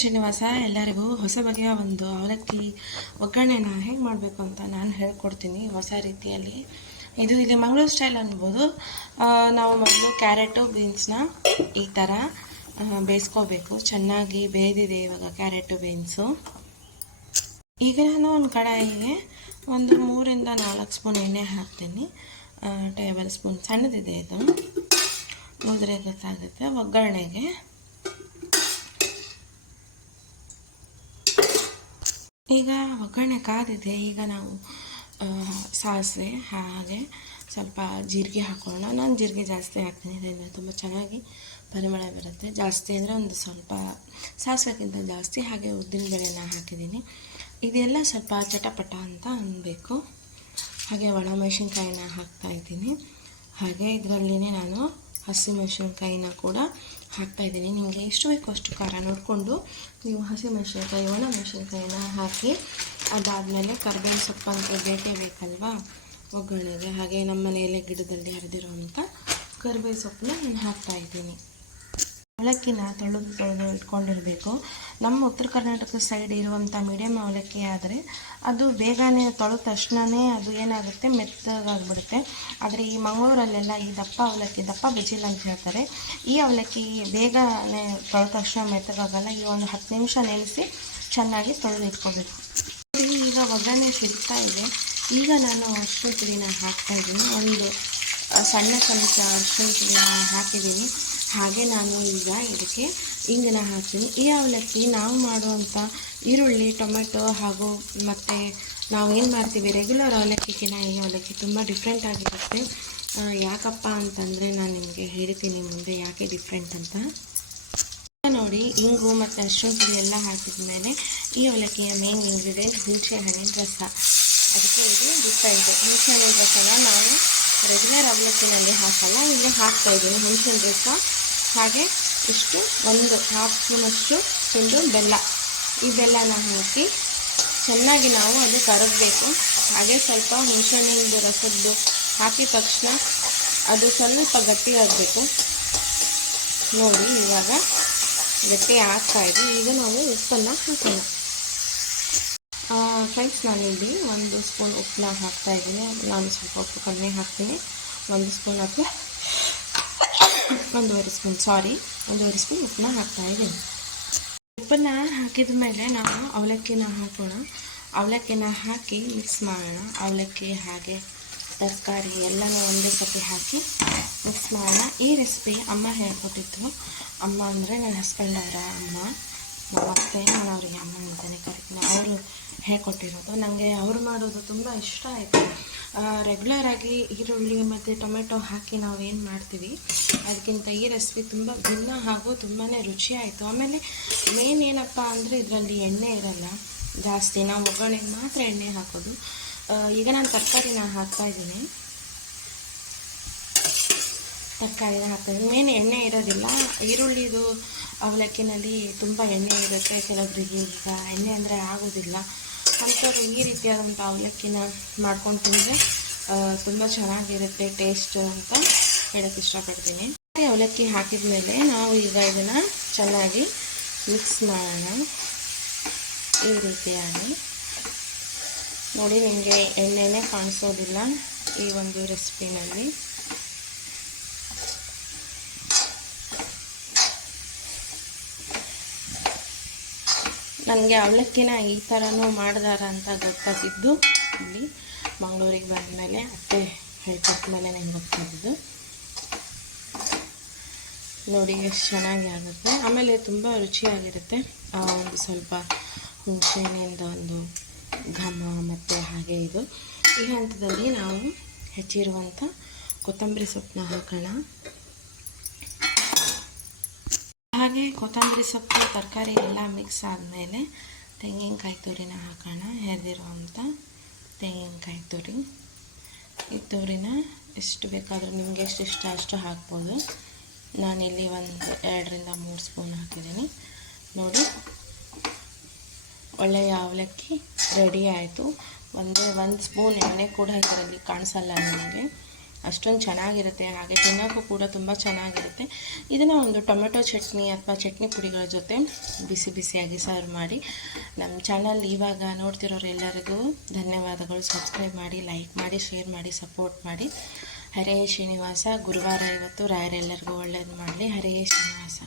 ಶ್ರೀನಿವಾಸ, ಎಲ್ಲರಿಗೂ ಹೊಸ ಬಗೆಯ ಒಂದು ಅವಲಕ್ಕಿ ಒಗ್ಗರಣೆನ ಹೇಗೆ ಮಾಡಬೇಕು ಅಂತ ನಾನು ಹೇಳ್ಕೊಡ್ತೀನಿ ಹೊಸ ರೀತಿಯಲ್ಲಿ. ಇದು ಇಲ್ಲಿ ಮಂಗಳೂರು ಸ್ಟೈಲ್ ಅನ್ಬೋದು. ನಾವು ಮೊದಲು ಕ್ಯಾರೆಟು, ಬೀನ್ಸ್ನ ಈ ಥರ ಬೇಯಿಸ್ಕೋಬೇಕು. ಚೆನ್ನಾಗಿ ಬೇಯ್ದಿದೆ ಇವಾಗ ಕ್ಯಾರೆಟು, ಬೀನ್ಸು. ಈಗ ನಾನು ಒಂದು ಕಡಾಯಿಗೆ ಒಂದು ಮೂರಿಂದ ನಾಲ್ಕು ಸ್ಪೂನ್ ಎಣ್ಣೆ ಹಾಕ್ತೀನಿ. ಟೇಬಲ್ ಸ್ಪೂನ್, ಸಣ್ಣದಿದೆ ಇದು. ನೋಡಿದ್ರೆ ಗೊತ್ತಾಗುತ್ತೆ ಒಗ್ಗರಣೆಗೆ. ಈಗ ಒಗ್ಗರಣೆ ಕಾದಿದೆ, ಈಗ ನಾವು ಸಾಸಿವೆ, ಹಾಗೆ ಸ್ವಲ್ಪ ಜೀರಿಗೆ ಹಾಕೊಳ್ಳೋಣ. ನಾನು ಜೀರಿಗೆ ಜಾಸ್ತಿ ಹಾಕ್ತೀನಿ, ಇದರಿಂದ ತುಂಬ ಚೆನ್ನಾಗಿ ಪರಿಮಳ ಬರುತ್ತೆ. ಜಾಸ್ತಿ ಅಂದರೆ ಒಂದು ಸ್ವಲ್ಪ ಸಾಸಿವೆಗಿಂತ ಜಾಸ್ತಿ, ಹಾಗೆ ಉದ್ದಿನಬೇಳೆನ ಹಾಕಿದ್ದೀನಿ. ಇದೆಲ್ಲ ಸ್ವಲ್ಪ ಚಟಪಟ ಅಂತ ಅನ್ನಬೇಕು ಹಾಗೆ ಒಣಮೆಣಸಿನ್ಕಾಯಿನ ಹಾಕ್ತಾ ಇದ್ದೀನಿ. ಹಾಗೆ ಇದರಲ್ಲಿ ನಾನು ಹಸಿಮೆಣಸಿನ್ಕಾಯಿನ ಕೂಡ ಹಾಕ್ತಾ ಇದ್ದೀನಿ. ನಿಮಗೆ ಎಷ್ಟು ಬೇಕೋ ಅಷ್ಟು ಖಾರ ನೋಡಿಕೊಂಡು ನೀವು ಹಸಿಮೆಣಸಿನ್ಕಾಯಿ ಒಣ ಮೆಣಸಿನ್ಕಾಯಿನ ಹಾಕಿ ಅದಾದಮೇಲೆ ಕರ್ಬೇವಿನ ಸೊಪ್ಪು ಅಂತ ಬೇಕೇ ಬೇಕಲ್ವಾ? ಒಗ್ಗರಣೆಗೆ. ಹಾಗೆ ನಮ್ಮ ಮನೆಯಲ್ಲೇ ಗಿಡದಲ್ಲಿ ಹರಿದಿರುವಂಥ ಕರ್ಬೇವಿನ ಸೊಪ್ಪನ್ನ ನಾನು ಹಾಕ್ತಾ ಇದ್ದೀನಿ. ಅವಲಕ್ಕಿನ ತೊಳೆದು ತೊಳೆದು ಇಟ್ಕೊಂಡಿರಬೇಕು. ನಮ್ಮ ಉತ್ತರ ಕರ್ನಾಟಕ ಸೈಡ್ ಇರುವಂಥ ಮೀಡಿಯಮ್ ಅವಲಕ್ಕಿ ಆದರೆ ಅದು ಬೇಗನೆ ತೊಳೆದ ತಕ್ಷಣವೇ ಅದು ಏನಾಗುತ್ತೆ? ಮೆತ್ತಗಾಗ್ಬಿಡುತ್ತೆ. ಆದರೆ ಈ ಮಂಗಳೂರಲ್ಲೆಲ್ಲ ಈ ದಪ್ಪ ಅವಲಕ್ಕಿ, ದಪ್ಪ ಬಜಿಲ್ ಅಂತ ಹೇಳ್ತಾರೆ. ಈ ಅವಲಕ್ಕಿ ಬೇಗನೆ ತೊಳೆದ ತಕ್ಷಣ ಮೆತ್ತಗಾಗಲ್ಲ. ಈ ಒಂದು ಹತ್ತು ನಿಮಿಷ ನೆನೆಸಿ ಚೆನ್ನಾಗಿ ತೊಳೆದು ಇಟ್ಕೋಬೇಕು. ಈಗ ಒಗ್ಗರಣೆ ಸಿಗ್ತಾ ಇದೆ. ಈಗ ನಾನು ಅರಿಶಿನ ಪುಡಿನ ಹಾಕ್ತಾ ಇದ್ದೀನಿ. ಒಂದು ಸಣ್ಣ ಚಮಚ ಅರಿಶಿನ ಪುಡಿನ ಹಾಕಿದ್ದೀನಿ. ಹಾಗೆ ನಾನು ಈಗ ಇದಕ್ಕೆ ಇಂಗನ್ನ ಹಾಕ್ತೀನಿ. ಈ ಅವಲಕ್ಕಿ ನಾವು ಮಾಡುವಂಥ ಈರುಳ್ಳಿ, ಟೊಮೆಟೊ ಹಾಗೂ ಮತ್ತು ನಾವು ಏನು ಮಾಡ್ತೀವಿ? ರೆಗ್ಯುಲರ್ ಅವಲಕ್ಕಿಗಿನ ಈ ಅವಲಕ್ಕಿ ತುಂಬ ಡಿಫ್ರೆಂಟ್ ಆಗಿರುತ್ತೆ ಯಾಕಪ್ಪ ಅಂತಂದರೆ ನಾನು ನಿಮಗೆ ಹೇಳ್ತೀನಿ ಮುಂದೆ ಯಾಕೆ ಡಿಫ್ರೆಂಟ್ ಅಂತ. ನೋಡಿ, ಇಂಗು ಮತ್ತು ಅರಿಶಿನ ಎಲ್ಲ ಹಾಕಿದ ಮೇಲೆ ಈ ಅವಲಕ್ಕಿಯ ಮೇನ್ ಇಂಗ್ರೀಡಿಯೆಂಟ್ ಹುಣಸೆ ಹಣ್ಣಿನ ರಸ. ಅದಕ್ಕೆ ಇದು ಡಿಫ್ರೆಂಟ್ ಹುಣಸೆ ಹಣ್ಣಿನ ರಸನ ನಾವು ರೆಗ್ಯುಲರ್ ಅವಲಕ್ಕಿನಲ್ಲಿ ಹಾಕಲ್ಲ, ಇಲ್ಲಿ ಹಾಕ್ತಾ ಇದ್ದೀನಿ. ಹುಣಸೆ ಹಣ್ಣು ರಸ ಹಾಗೆ ಇಷ್ಟು ಒಂದು ಹಾಫ್ ಸ್ಪೂನಷ್ಟು ತುಂಡು ಬೆಲ್ಲ. ಈ ಬೆಲ್ಲನ ಹಾಕಿ ಚೆನ್ನಾಗಿ ನಾವು ಅದು ಕರಗಬೇಕು. ಹಾಗೆ ಸ್ವಲ್ಪ ಹುಣಸೆಹಣ್ಣಿಂದು ರಸದ್ದು ಹಾಕಿದ ತಕ್ಷಣ ಅದು ಸ್ವಲ್ಪ ಗಟ್ಟಿಯಾಗಬೇಕು ನೋಡಿ, ಇವಾಗ ಗಟ್ಟಿ ಇದೆ. ಈಗ ನಾವು ಉಪ್ಪನ್ನು ಹಾಕೋಣ. ಫ್ರೆಂಡ್ಸ್ ನಾನಿಲ್ಲಿ ಒಂದು ಸ್ಪೂನ್ ಉಪ್ಪನ್ನ ಹಾಕ್ತಾ ಇದ್ದೀನಿ. ನಾನು ಸ್ವಲ್ಪ ಉಪ್ಪು ಕಡಿಮೆ ಹಾಕ್ತೀನಿ. ಒಂದು ಸ್ಪೂನ್ ಅಥವಾ ಒಂದೂವರೆ ಸ್ಪೂನ್ ಸಾರಿ ಒಂದೂವರೆ ಸ್ಪೂನ್ ಉಪ್ಪನ್ನ ಹಾಕ್ತಾ ಇದ್ದೀನಿ. ಉಪ್ಪನ್ನ ಹಾಕಿದ ಮೇಲೆ ನಾವು ಅವಲಕ್ಕಿನ ಹಾಕೋಣ. ಅವಲಕ್ಕಿನ ಹಾಕಿ ಮಿಕ್ಸ್ ಮಾಡೋಣ. ಅವಲಕ್ಕಿ ಹಾಗೆ ತರಕಾರಿ ಎಲ್ಲನೂ ಒಂದೇ ಸತಿ ಹಾಕಿ ಮಿಕ್ಸ್ ಮಾಡೋಣ. ಈ ರೆಸಿಪಿ ಅಮ್ಮ ಹೇಳ್ಕೊಟ್ಟಿದ್ರು ಅಮ್ಮ ಅಂದರೆ ನನ್ನ ಹಸ್ಬೆಂಡ್ ಅವರ ಅಮ್ಮ. ನಮ್ಮ ಅತ್ತೆ ನಾನು ಅವರಿಗೆ ಅಮ್ಮ ಅಂತಲೇ ಕರಿತೀನಿ. ಅವರು ಹೇಳ್ಕೊಟ್ಟಿರೋದು. ನನಗೆ ಅವ್ರು ಮಾಡೋದು ತುಂಬ ಇಷ್ಟ ಆಯಿತು. ರೆಗ್ಯುಲರಾಗಿ ಈರುಳ್ಳಿ ಮತ್ತು ಟೊಮೆಟೊ ಹಾಕಿ ನಾವು ಏನು ಮಾಡ್ತೀವಿ ಅದಕ್ಕಿಂತ ಈ ರೆಸಿಪಿ ತುಂಬ ಭಿನ್ನ ಹಾಗೂ ತುಂಬಾ ರುಚಿ ಆಯಿತು. ಆಮೇಲೆ ಮೇನ್ ಏನಪ್ಪ ಅಂದರೆ ಇದರಲ್ಲಿ ಎಣ್ಣೆ ಇರಲ್ಲ, ಜಾಸ್ತಿ ನಾವು ಒಗ್ಗರಣೆಗೆ ಮಾತ್ರ ಎಣ್ಣೆ ಹಾಕೋದು. ಈಗ ನಾನು ತರಕಾರಿನ ಹಾಕ್ತಾ ಇದ್ದೀನಿ. ತರಕಾರಿನ ಹಾಕ್ತಾಯಿದ್ದೀನಿ ಮೇನ್ ಎಣ್ಣೆ ಇರೋದಿಲ್ಲ. ಈರುಳ್ಳಿದು ಅವಲಕ್ಕಿನಲ್ಲಿ ತುಂಬ ಎಣ್ಣೆ ಇರುತ್ತೆ. ಕೆಲವೊಬ್ಬರಿಗೆ ಈಗ ಎಣ್ಣೆ ಅಂದರೆ ಆಗೋದಿಲ್ಲ. ಅಂಥವ್ರು ಈ ರೀತಿಯಾದಂಥ ಅವಲಕ್ಕಿನ ಮಾಡ್ಕೊಂಡು ತಿಂದರೆ ತುಂಬ ಚೆನ್ನಾಗಿರುತ್ತೆ, ಟೇಸ್ಟ್ ಅಂತ ಹೇಳೋಕ್ಕೆ ಇಷ್ಟಪಡ್ತೀನಿ. ಅವಲಕ್ಕಿ ಹಾಕಿದ ಮೇಲೆ ನಾವು ಈಗ ಇದನ್ನು ಚೆನ್ನಾಗಿ ಮಿಕ್ಸ್ ಮಾಡೋಣ. ಈ ರೀತಿಯಾಗಿ. ನೋಡಿ, ನಿಮಗೆ ಎಣ್ಣೆನೇ ಕಾಣಿಸೋದಿಲ್ಲ ಈ ಒಂದು ರೆಸಿಪಿನಲ್ಲಿ ನನಗೆ ಅವಲಕ್ಕಿನ ಈ ಥರನೂ ಮಾಡಿದಾರ ಅಂತ ಗೊತ್ತಾಗಿದ್ದು ಇಲ್ಲಿ ಮಂಗಳೂರಿಗೆ ಬಂದಮೇಲೆ ಅತ್ತೆ ಹೇಳ್ಕೊಟ್ಟ ಮೇಲೆ ನನಗೆ ಗೊತ್ತಾಗಿದ್ದು. ನೋಡಿ, ಎಷ್ಟು ಚೆನ್ನಾಗಿ ಆಗುತ್ತೆ. ಆಮೇಲೆ ತುಂಬ ರುಚಿಯಾಗಿರುತ್ತೆ. ಒಂದು ಸ್ವಲ್ಪ ಹುಣಸೆಹಣ್ಣಿಂದ ಒಂದು ಘಮ ಮತ್ತು ಹಾಗೆ ಇದು. ಈ ಹಂತದಲ್ಲಿ ನಾವು ಹೆಚ್ಚಿರುವಂಥ ಕೊತ್ತಂಬರಿ ಸೊಪ್ಪನ್ನ ಹಾಕೋಣ. ಹಾಗೆ ಕೊತ್ತಂಬರಿ ಸೊಪ್ಪು, ತರಕಾರಿ ಎಲ್ಲ ಮಿಕ್ಸ್ ಆದಮೇಲೆ ತೆಂಗಿನಕಾಯಿ ತುರಿನ ಹಾಕೋಣ ಹೆರಿದಿರುವಂಥ ತೆಂಗಿನಕಾಯಿ ತುರಿ. ಈ ತುರಿನ ಎಷ್ಟು ಬೇಕಾದರೂ ನಿಮಗೆ ಎಷ್ಟು ಇಷ್ಟ ಅಷ್ಟು ಹಾಕ್ಬೋದು. ನಾನಿಲ್ಲಿ ಒಂದು ಎರಡರಿಂದ ಮೂರು ಸ್ಪೂನ್ ಹಾಕಿದ್ದೀನಿ. ನೋಡಿ ಒಳ್ಳೆಯ ಅವಲಕ್ಕಿ ರೆಡಿ ಆಯಿತು. ಒಂದೇ ಒಂದು ಸ್ಪೂನ್ ಎಣ್ಣೆ ಕೂಡ ಇದರಲ್ಲಿ ಕಾಣಿಸಲ್ಲ ನನಗೆ ಅಷ್ಟೊಂದು ಚೆನ್ನಾಗಿರುತ್ತೆ, ಹಾಗೆ ತಿನ್ನೋಕ್ಕೂ ಕೂಡ ತುಂಬ ಚೆನ್ನಾಗಿರುತ್ತೆ. ಇದನ್ನು ಒಂದು ಟೊಮೆಟೊ ಚಟ್ನಿ ಅಥವಾ ಚಟ್ನಿ ಪುಡಿಗಳ ಜೊತೆ ಬಿಸಿ ಬಿಸಿಯಾಗಿ ಸರ್ವ್ ಮಾಡಿ. ನಮ್ಮ ಚಾನಲ್ ಇವಾಗ ನೋಡ್ತಿರೋರೆಲ್ಲರಿಗೂ ಧನ್ಯವಾದಗಳು. ಸಬ್ಸ್ಕ್ರೈಬ್ ಮಾಡಿ ಲೈಕ್ ಮಾಡಿ ಶೇರ್ ಮಾಡಿ ಸಪೋರ್ಟ್ ಮಾಡಿ. ಹರೇ ಶ್ರೀನಿವಾಸ. ಗುರುವಾರ ಇವತ್ತು ರಾಯರೆಲ್ಲರಿಗೂ ಒಳ್ಳೇದು ಮಾಡಲಿ. ಹರೇ ಶ್ರೀನಿವಾಸ.